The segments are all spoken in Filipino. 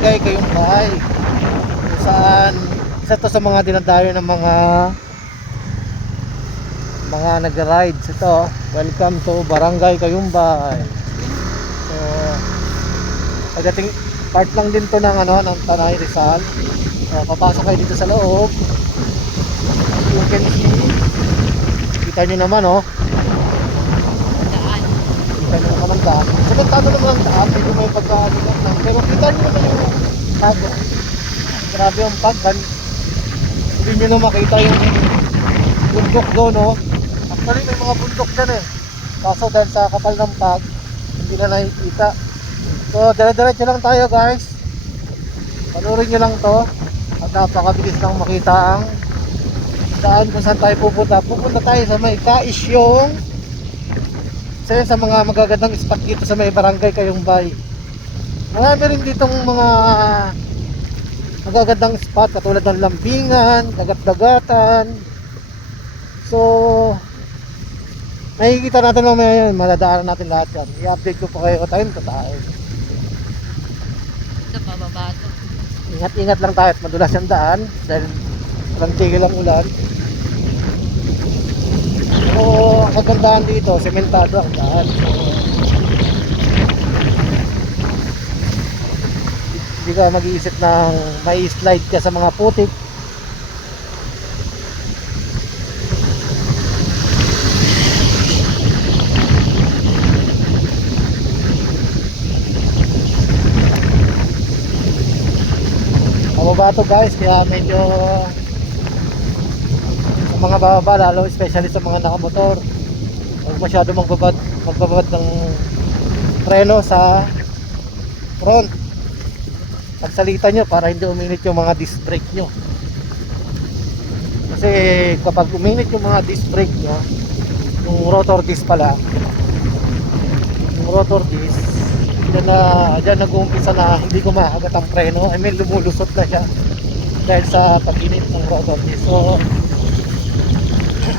Barangay Kayumbay, kung saan isa to sa mga dinadayo ng mga nag-rides. Ito, welcome to Barangay Kayumbay. So pagdating, part lang din to ng ng Tanay Rizal. So papasok kayo dito sa loob. You can see, kita nyo naman kita nyo naman ang daan. Samentado naman ang daan, medyo may pagkakagulat lang, pero kita nyo naman yung tago. Grabe yung pagban. Hindi nyo na makita yung bundok doon, actually may mga bundok dyan kaso dahil sa kapal ng pag, hindi na nakikita. So dire-diretso lang tayo, guys. Panurin nyo lang to at napakabilis lang makita ang daan kung saan tayo pupunta. Pupunta tayo sa may Kaisyong, isa sa mga magagandang spot dito sa may Barangay Kayumbay. Marami rin ditong mga magagandang spot katulad ng lambingan, dagat-dagatan. So makikita natin mamaya yan, maladaanan natin lahat yan. I-update ko pa kayo time to time. Ito pababa to. Ingat-ingat lang tayo at madulas yung daan dahil walang tigil ang ulan. So ang kagandahan dito, sementado ang daan. Hindi ka mag-iisip ng may slide ka sa mga putik. Pababa to, guys, kaya medyo sa mga bababa, lalo especially sa mga nakamotor, huwag masyado magbabad ng preno sa front. Pagsalita nyo para hindi uminit yung mga disc brake nyo, kasi kapag uminit yung mga disc brake nyo, yung rotor disc pala, yung rotor disc dyan nag-uumpisa na hindi kumahagat ang preno. I mean lumulusot na siya dahil sa pag-init ng rotor disc. So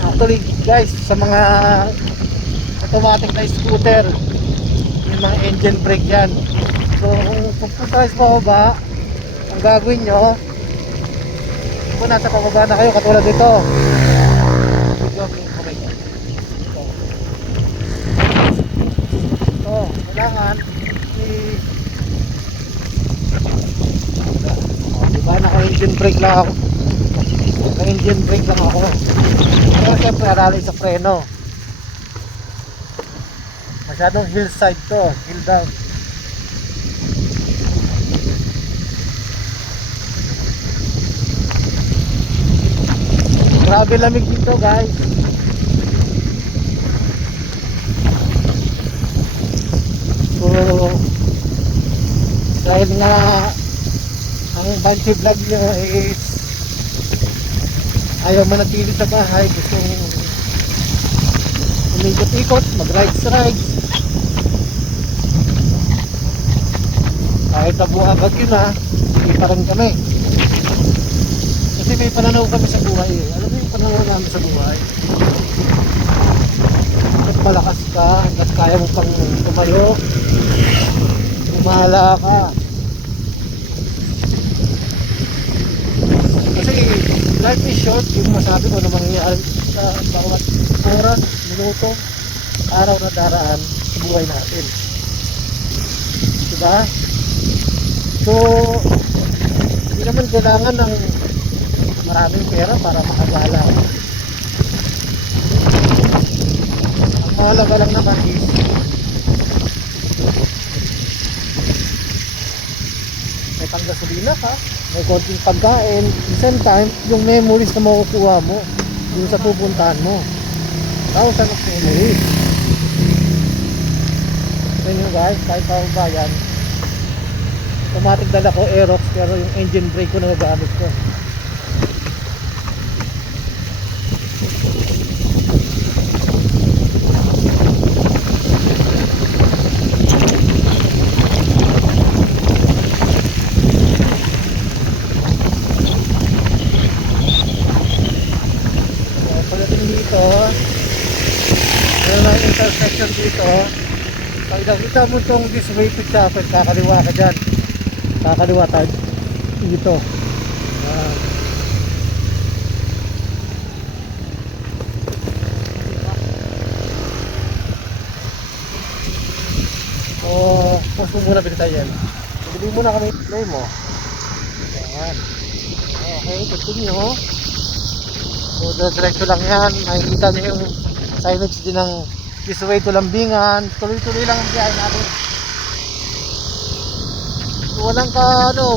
actually, guys, sa mga automatic na scooter, yung mga engine brake yan. So kung pupunta sa pababa, ang gagawin nyo, kung nasa pababa na kayo katulad dito, kailangan diba, naka-engine brake lang ako. Naka-engine brake lang ako. Pero siyempre aralay sa preno. Masyadong hillside to, hill down. Grabe lamig dito, guys. So dahil nga ang Banshee vlog nyo is ayaw manatili sa bahay, gustong umikot-ikot, mag-rides, kahit nabuha bagyo na, hindi pa rin kami kasi may pananaw kami sa buhay. Alam mo yung pananaw namin sa buhay, hanggat malakas ka, hanggat kaya mo pang tumayo, gumala ka. Kasi life is short, yung masabi ko na mangyayari sa bawat oras, minuto, araw na daraan sa buhay natin, diba? So hindi naman kailangan ng maraming pera para makagala. Ang mahalaga lang naman is may panggasolina ka, may konting pagkain, at the same time yung memories na makukuha mo yung sa pupuntahan mo. Thousand of memories. So yun guys, kahit pa bayan, automatic dala ko Aerox, pero yung engine brake ko na nagamit ko. Intersection dito, pag nakita mo itong this way to Chapel, kakaliwa ka dyan. Kakaliwa tayo dito. Yan. Post mo muna pinitayan. Bili muna kami play mo. Yan. Okay, continue. So, diretso lang yan. Makikita niyo yung signage din ng this way to Lambingan. Tuloy-tuloy lang ang biyahe natin. So,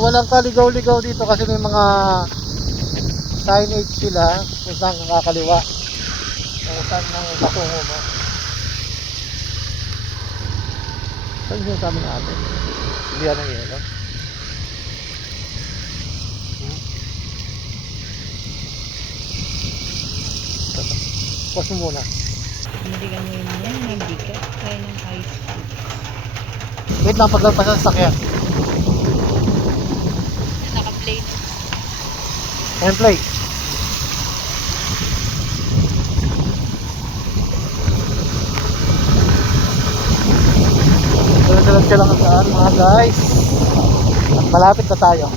walang kaligaw-ligaw dito kasi may mga signage sila kung saan kang kakaliwa. Kung saan nang patungo mo. Saan yung kami natin? Hindi yan ang yelo. Pause mo muna. Hindi kami yan, hindi ka. Kaya ng ice cream. Wait lang, paglagpas ng sakyan. Naka-play na. And play. Diretso lang ang daan mga guys. At malapit na tayo.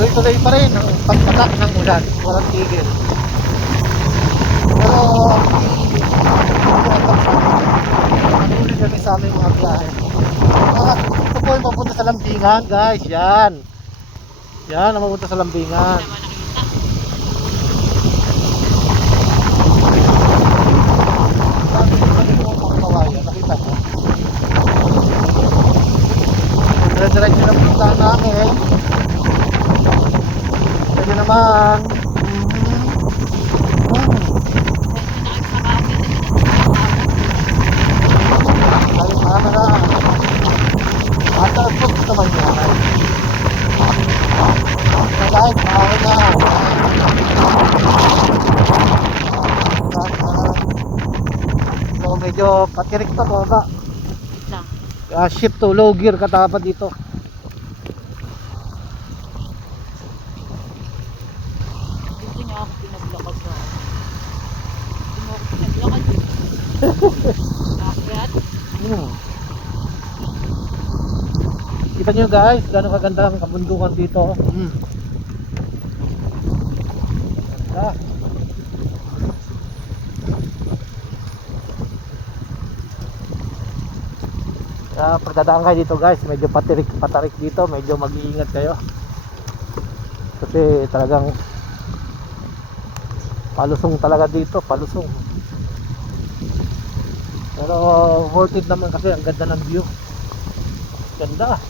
Tuloy-tuloy pa rin ang pagpatak ng ulan, walang tigil. Pero patuloy kami sa aming mga biyahe. Ito po yung mapunta sa Lambingan guys, yan. Yan ang mapunta sa Lambingan. Nakita ko. Dire-diretso na punta namin. Pwede naman. Dahil paano na. Matalapos naman yan. Dahil paano na. So medyo patirik to baba. Shift to low gear katapat dito. Ako pinaglakad na. Hindi mo ako pinaglakad. Akyat. Kita nyo guys, gano'ng kaganda ang kabundukan dito. Ganda. Kaya pagdadaan kayo dito guys, medyo patarik dito, medyo mag-iingat kayo. Kasi talagang palusong talaga dito, palusong. Pero worth it naman kasi ang ganda ng view. Ganda.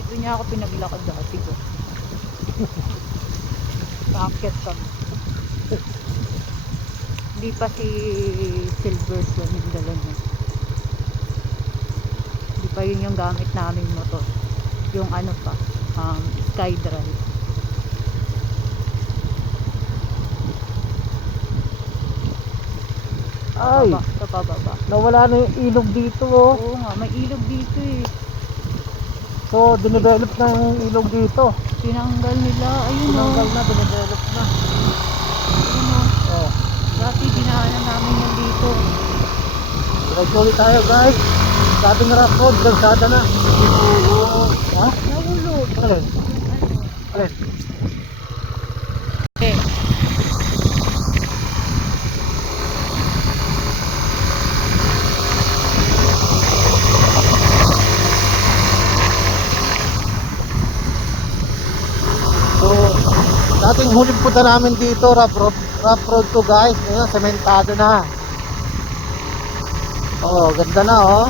Ito niya ako pinaglakad dati ko. Paakyat kami. Hindi pa si Silverstone yung dala niya. Hindi pa yun yung gamit namin motor. Yung ano pa, SkyDrive. Ay, Sa pababa. nawala na yung ilog dito oh. Oo nga, may ilog dito eh. So, dinevelop na yung ilog dito. Tinanggal nila, ayun o. Tinanggal na, dinevelop na. Ayun o. Oh. Dati dinaanan namin yan dito. Diretso ulit tayo guys. Sabi ng rough road, gagsada na. Oo. Ha? Nahulog. Alin? Alin? Eh. So, dating huling punta namin dito, rough road to guys. Ngayon, sementado na. Oh, ganda na oh.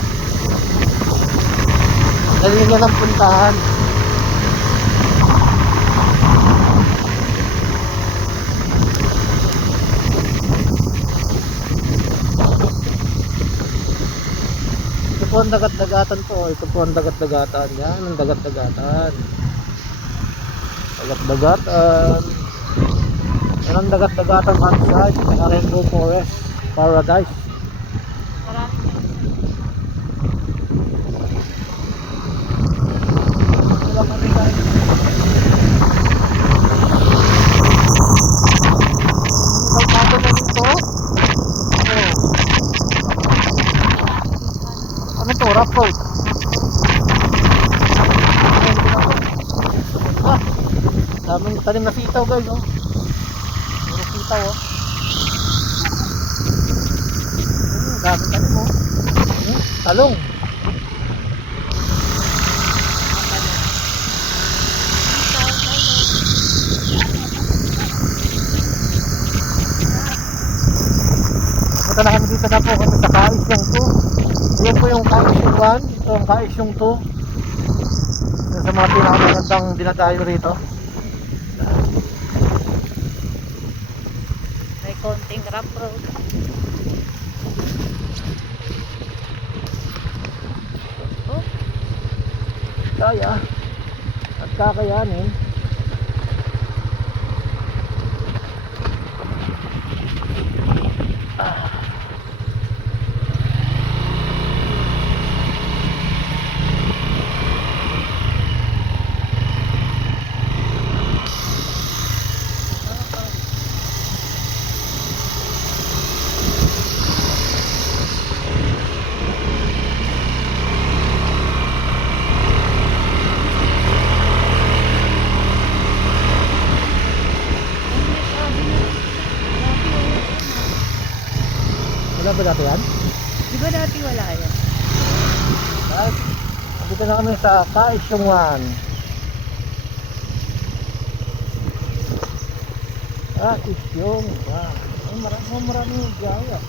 Dali nga ng puntahan. Ito po ang dagat-dagatan po. Ito po ang dagat-dagatan. Yan ang dagat-dagatan. Dagat-dagatan. Yan ang dagat-dagatang campsite sa Rainbow Forest Paradise. Maraming Wala kami guys. Kalmado na dito. Ano to? Rough road. Ah, daming tanim na sitaw guys, oh. Puro sitaw, oh. Daming tanim, oh. Talong. Punta na kami dito na po kami sa Kaisyong 2. Yun po yung Kaisyong 1. Ito ang Kaisyong 2. Yan sa mga pinakamagandang dinadayo rito. may konting rough road. Oh, Kaya at kakayanin. Wala ba dati yan? di ba dati wala yan? Guys, dito na kami sa Kaisyong 1. Kaisyong 1. Ay, maraming gaya.